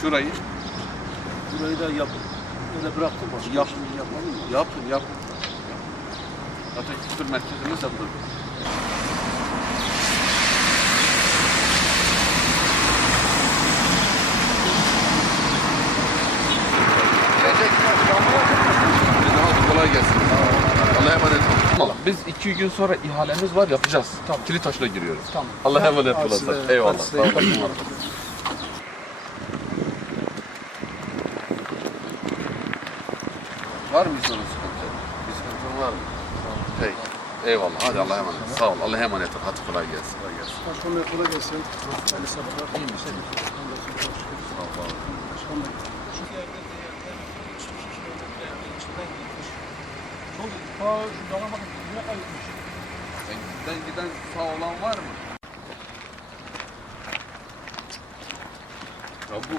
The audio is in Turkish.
Şurayı Burayı da yap. Böyle bıraktım başka Yap. şey yapalım mı? yapın yapın. Zaten kültür merkezimiz de burada. Hadi kolay gelsin. Allah'a emanet olun. Biz iki gün sonra ihalemiz var yapacağız. Tamam. Kilitaş'la giriyoruz. Tamam. Allah'a emanet olun. Eyvallah. Sağ olun. iyi bakın. Var mı sorun sıkıntı? Bir sıkıntın var mı? Peki. Eyvallah. Hadi Allah'a emanet. Sağ ol. Allah'a emanet ol. Hadi kolay gelsin. Kolay gelsin. Başkan Bey kolay gelsin. Ali sabahlar. İyi misin? Şey gitmiş. Çok ta şu dana bakın ne. Sen giden giden sağ olan var mı? Ya bu